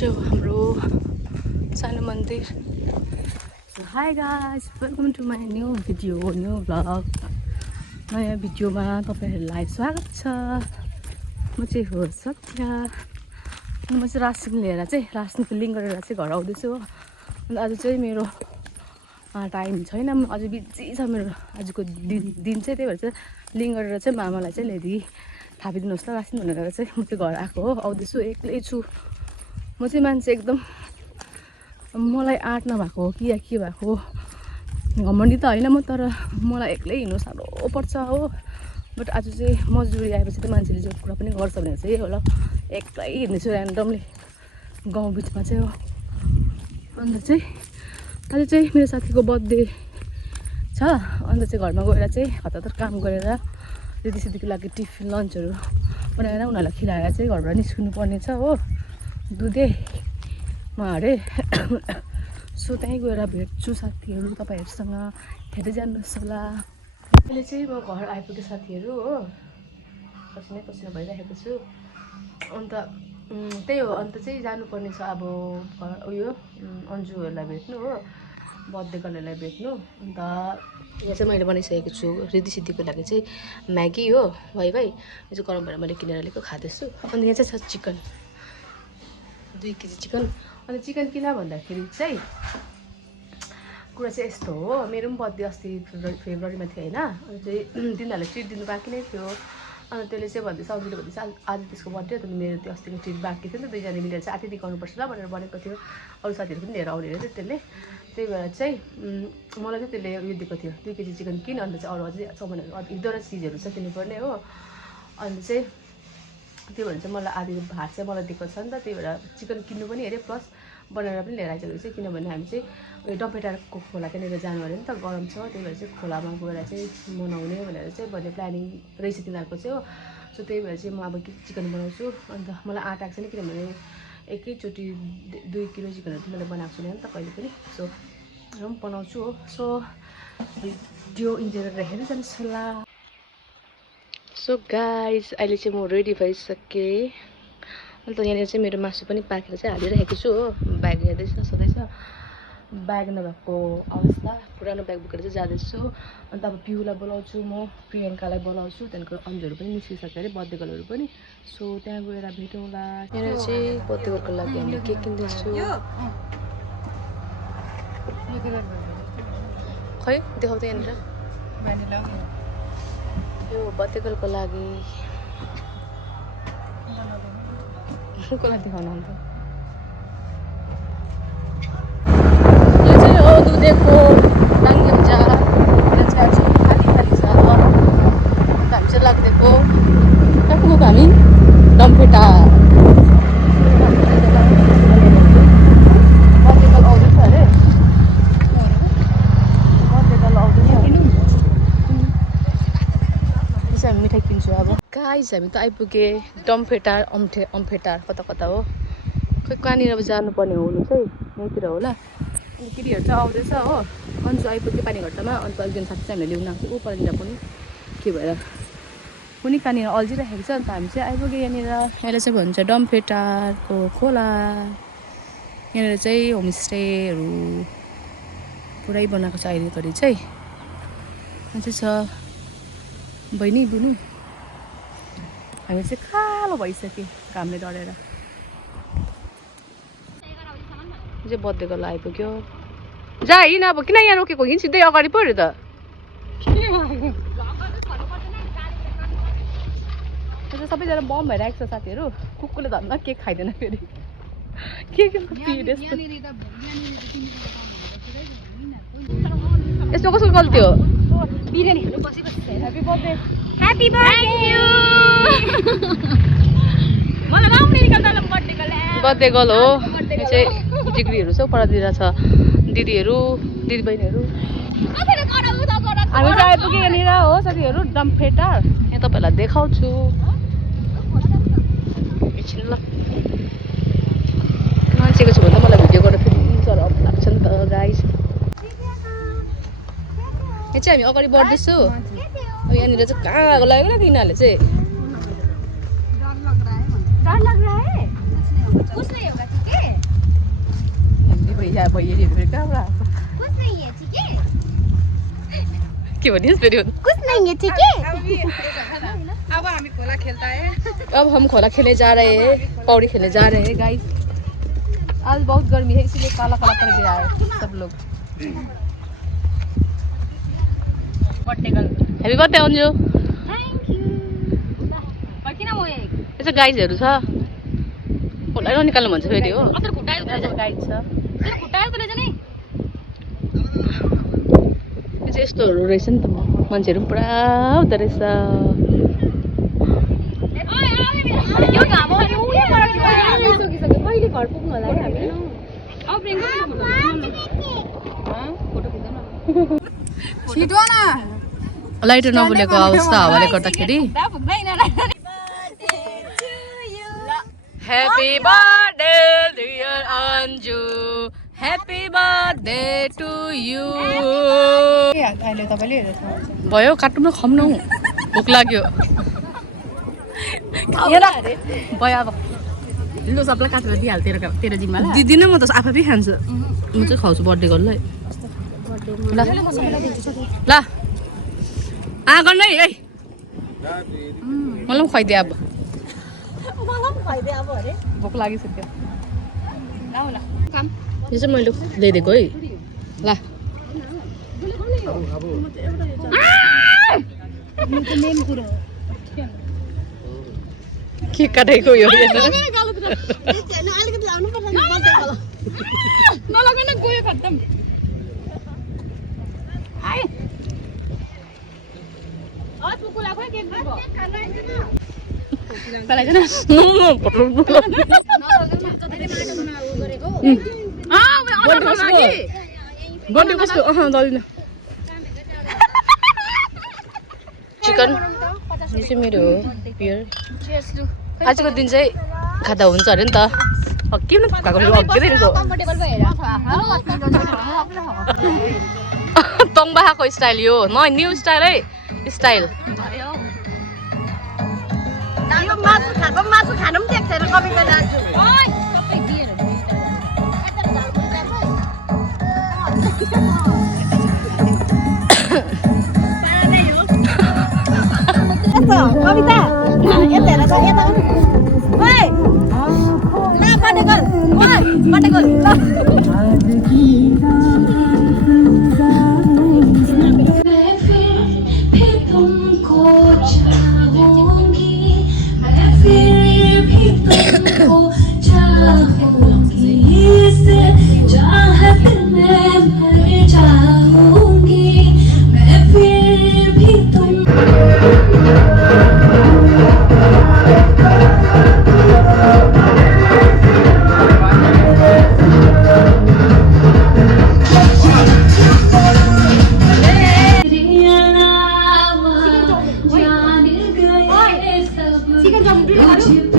चाहिँ हो हाम्रो सानो मन्दिर। Hi guys, welcome to my new video, new vlog. नयाँ भिडियोमा तपाईँहरूलाई स्वागत छ। म चाहिँ हो सत्य। म चाहिँ रासन लिएर चाहिँ रासनको लिङ्क गरेर चाहिँ घर आउँदैछु हो। अन्त आज चाहिँ मेरो टाइम छैन, अझै बिजी छ मेरो आजको दिन चाहिँ। त्यही भएर चाहिँ लिङ्क गरेर चाहिँ मामालाई चाहिँ ल्याइदिई थापिदिनुहोस् ल रासन भनेर चाहिँ म चाहिँ घर आएको हो। आउँदैछु, एक्लै छु। म चाहिँ मान्छे एकदम, मलाई आँट नभएको हो कि या के भएको घमण्डी त होइन म, तर मलाई एक्लै हिँड्नु साह्रो पर्छ हो। बट आज चाहिँ मजदुरी आएपछि त मान्छेले जो कुरा पनि गर्छ भनेर चाहिँ होला एक्लै हिँड्दैछु ऱ्यान्डमली गाउँ बिचमा चाहिँ हो। अन्त चाहिँ आज चाहिँ मेरो साथीको बर्थडे छ। अन्त चाहिँ घरमा गएर चाहिँ हतार काम गरेर दिदीसिदीको लागि टिफिन लन्चहरू बनाएर उनीहरूलाई खिलाएर चाहिँ घरबाट निस्किनु पर्ने छ हो। दुधेमा अरे सो त्यहीँ गएर भेट्छु साथीहरू, तपाईँहरूसँग हेर्दै जानुहोस् होला। अहिले चाहिँ म घर आइपुगेँ साथीहरू हो। पसिनै पसिना भइरहेको छु। अन्त त्यही हो। अन्त चाहिँ जानुपर्ने छ अब उयो अन्जुहरूलाई भेट्नु हो, बर्थडे गर्नेलाई भेट्नु। अन्त यहाँ चाहिँ मैले बनाइसकेको छु रिद्धि लागि चाहिँ म्यागी हो, भाइ यो चाहिँ गरम भएर मैले किनेर ल्याएको खाँदैछु। अनि यहाँ चाहिँ छ चिकन, 2 केजी चिकन। अनि चिकन किन भन्दाखेरि चाहिँ कुरा चाहिँ यस्तो हो, मेरो पनि बर्थडे अस्ति फेब्रुअरीमा थियो होइन। अनि चाहिँ तिनीहरूलाई ट्रिट दिनु बाँकी नै थियो। अन्त त्यसले चाहिँ भन्दैछ, अघिल्लो भन्दैछ आज त्यसको बर्थडे हो, त मेरो त्यो अस्तिको ट्रिट बाँकी थियो नि त, दुईजना मिलेर चाहिँ आधी गर्नुपर्छ ल भनेर भनेको थियो। अरू साथीहरू पनि लिएर आउने रहेछ त्यसले। त्यही भएर चाहिँ मलाई चाहिँ त्यसले उयो दिएको थियो, 2 केजी चिकन किन। अन्त चाहिँ अरू अझै सामानहरू 1-2वटा चिजहरू छ किन्नुपर्ने हो। अन्त चाहिँ त्यो भएर चाहिँ मलाई आधी भात चाहिँ मलाई दिएको छ नि त। त्यही भएर चिकन किन्नु पनि अरे प्लस बनाएर पनि लिएर आइसकेको चाहिँ, किनभने हामी चाहिँ उयो डम्पेटारको खोला त्यहाँनिर जानु अरे नि त, गरम छ। त्यही भएर चाहिँ खोलामा गएर चाहिँ मनाउने भनेर चाहिँ भन्ने प्लानिङ रहेछ तिनीहरूको चाहिँ हो। सो त्यही भएर चाहिँ म अब चिकन बनाउँछु। अन्त मलाई आँट आएको छैन, किनभने एकैचोटि 2 किलो चिकनहरू चाहिँ मैले बनाएको छुइनँ नि त कहिले पनि। सो र पनि बनाउँछु हो। सो भिडियो इन्जोय गरेर हेर्दै जानुहोस् होला। सो गाइस, अहिले चाहिँ म रेडी भइसकेँ। अन्त यहाँनिर चाहिँ मेरो मासु पनि पाकेर चाहिँ हालिरहेको छु हो। ब्याग हेर्दैछ सोध्दैछ, ब्याग नभएको अवस्था, पुरानो ब्याग बोकेर चाहिँ जाँदैछु। अन्त अब पिहुलाई बोलाउँछु म, प्रियङ्कालाई बोलाउँछु, त्यहाँदेखिको अन्जुहरू पनि निस्किसक्यो अरे, बर्थडे गर्लहरू पनि। सो त्यहाँ गएर भेटौँला। यहाँनिर चाहिँ बर्थडे गर्लको लागि हामीले केक किन्दैछु। खै देखाउ त यहाँनिर यो बर्थडे गर्लको लागि कसलाई देखाउनु अन्त। यो चाहिँ हो दुधेको डाङ्गे हुन्छ। यहाँ चाहिँ आज खाली खाली छ। अन्त हामी चाहिँ लाग्दिएको कहाँ पुगेको हामी डम्पेटा। बर्थडे गर्ल आउँदैछ अरे, बर्थडे गर्ल आउँदैछ। हामी मिठाई किन्छु अब। गाइस हामी त आइपुगेँ डम्फेटार, अम्फेटार कता हो, खै कहाँनिर अब जानुपर्ने हो हुनु चाहिँ यहीँतिर होला। अनि केटीहरू चाहिँ आउँदैछ हो। अन्जु आइपुग्यो पानीघट्टामा। अन्त एकजना साथी चाहिँ हामीले ल्याउनु आएको थियो ऊ परनिर पनि के भएर कुनै कहाँनिर अल्झिरहेको छ। अन्त हामी चाहिँ आइपुग्यो यहाँनिर। यसलाई चाहिँ भन्छ डम्फेटारको खोला। यहाँनिर चाहिँ होमस्टेहरू पुरै बनाएको छ अहिले घरि चाहिँ। यहाँ चाहिँ छ बहिनी बुनु। हामी चाहिँ कालो भइसक्यो घामले डढेर। चाहिँ बर्थडे गर्ल आइपुग्यो। जा हिँड, अब किन यहाँ रोकेको, हिँड सिधै अगाडि पऱ्यो त। सबैजना बम भइरहेको छ साथीहरू। कुकुरले धन्न केक खाइदिएन फेरि, के यस्तो कसको गल्ती हो। बिरयानी खानु बसेको ह्यापी बर्थडे। Happy birthday. मलाई राउन्ड निकाल्दा ल बर्थडे गर्ल हो। यो चाहिँ जिग्रीहरू छ, परतिर छ दिदीहरू, दिदीबहिनीहरू। हामी चाहिँ आइपुग्यो यहाँनिर हो साथीहरू डम्फेटार। यहाँ तपाईँहरूलाई देखाउँछु एकछिन ल। मान्छेको छु भने त मलाई भिडियो गरेर फेरि साह्रो अप्ठ्यारो लाग्छ नि त गाइस। यहाँ चाहिँ हामी अगाडि बढ्दैछु। अब यहाँनिर चाहिँ कहाँ लाग्यो न तिनीहरूले चाहिँ डर लग रहा है कुछ नहीं होगा ठीक है। क्या भइरहेको कहाँबाट आएको कुछ नहीं है ठीक है के भनिस् फेरि कुछ नहीं है ठीक है अब हामी खोला खेल्ता है अब हम खोला खेलने जा रहे हैं पौड़ी खेलने जा रहे हैं गाइस आज बहुत गर्मी है इसलिए काला काला पड़ गया है सब लोग happy birthday Anju thank you किन म यसो गाइजहरू छ खोला ननिकाल्नु भन्छ फेरि हो अतर खुट्टायो गाइड छ तेरो खुट्टायो तले चाहिँ यो चाहिँ यस्तोहरू रहेछ नि त मान्छेहरू पनि पुरा हुँदो रहेछ यो घाम हो उयो कहिले घर पुग्नु होला है हामी छिटो न लाइटर नबोलेको अवस्था हावाले गर्दाखेरि happy birthday dear Anju happy birthday to you अहिले तपाईले भयो काट्नु न खाऊँ न भोक लाग्यो भयो अब लु सबलाई काटेर दिइहाल तेरो जिम्मा दिदिनँ म त आफै खान्छु म चाहिँ खुवाउँछु बर्थडे गर्नु है ल गर्नु है मलाई पनि खुवाइदिए अब भोक लागिसक्यो यो चाहिँ मैले ल्याइदिएको है ल के काटेको यो गयो खत्तम आए आज मुकुला खोइ केक दिबो पलाइदैन बर्थडे कसको दलिन चिकन यो चाहिँ मेरो हो पियर आजको दिन चाहिँ खाँदा हुन्छ अरे नि त किन खाएको अघिदेखिको तङबाखाको स्टाइल यो न न्यू स्टाइल है स्टाइल यो मासु खाएको मासु खानु पनि देख्दैन कविता दाजु सबै दिएर कविता यता हेर त यता ओइ ल बर्थडे गर्ल ओइ बर्थडे गर्ल चिकन